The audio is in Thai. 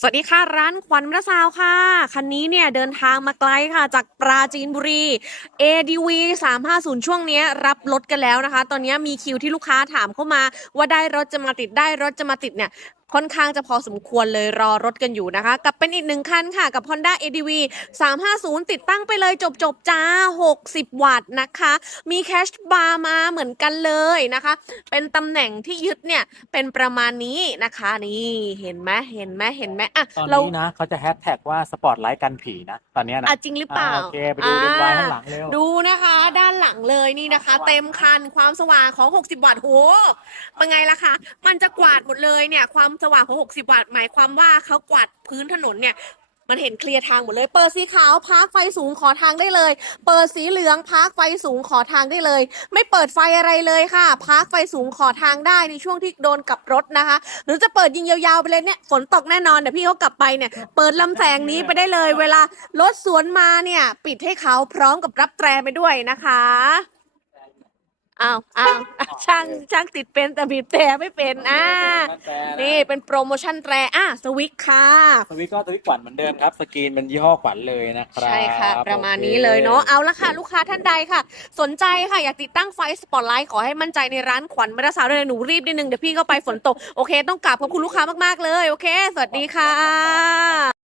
สวัสดีค่ะ ร้านขวัญมระซาวค่ะ คันนี้เนี่ยเดินทางมาไกลค่ะ จากปราจีนบุรี ADV 350 ช่วงนี้รับรถกันแล้วนะคะ ตอนนี้มีคิวที่ลูกค้าถามเข้ามาว่าได้รถจะมาติดได้รถจะมาติดเนี่ย ค่อนข้างจะพอสมควรเลยรอรถกันอยู่นะคะ กับเป็นอีกหนึ่งคันค่ะกับ Honda ADV 350 ติดตั้งไปเลยจบจบๆจ้า 60 วัตต์นะคะ มีแคชบาร์มาเหมือนกันเลยนะคะ เป็นตำแหน่งที่ยึดเนี่ย เป็นประมาณนี้นะคะนี่เห็นไหมเห็นไหมเห็นไหมอะตอนเรานี้นะเขาจะแฮชแท็กว่าสปอตไลท์กันผีนะ ตอนเนี้ยนะอะจริงหรือเปล่าอ่าโอเคไปดูเรียนวายข้างหลังเร็วดูนะคะด้านหลังเลยนี่นะคะ เต็มคันความสว่างของ 60 วัตต์โหเป็นไงล่ะคะมันจะกวาดหมดเลยเนี่ยความสว่างของ 60 วัตต์ หมายความว่าเขากวาดพื้นถนนเนี่ย มันเห็นเคลียร์ทางหมดเลย เปิดสีขาวพาร์คไฟสูงขอทางได้เลย เปิดสีเหลืองพาร์คไฟสูงขอทางได้เลย ไม่เปิดไฟอะไรเลยค่ะพาร์คไฟสูงขอทางได้ในช่วงที่โดนกับรถนะคะ หรือจะเปิดยิงยาวๆไปเลยเนี่ยฝนตกแน่นอนเดี๋ยวพี่เขากลับไปเนี่ย เปิดลำแสงนี้ไปได้เลย เวลารถสวนมาเนี่ย ปิดให้เขาพร้อมกับรับแตรไปด้วยนะคะอ้าวอ้าวช่างช่างติดเป็นแต่บีบแตรไม่เป็นอ่า เป็นโปรโมชั่นแตรอะสวิกค่ะ สวิตช์ก็สวิตช์ขวัญเหมือนเดิมครับ สกรีนเป็นยี่ห้อขวัญเลยนะครับใช่ค่ะ ประมาณโอคนี้เลยเนาะเอาละค่ะลูกค้าท่านใดค่ะ สนใจค่ะอยากติดตั้งไฟสปอตไลท์ขอให้มั่นใจในร้านขวัญมรสาวด้วยนะหนูรีบนิดนึงเดี๋ยวพี่ก็ไปฝนตกโอเค ต้องกราบขอบคุณลูกค้ามากๆเลย โอเค สวัสดีค่ะ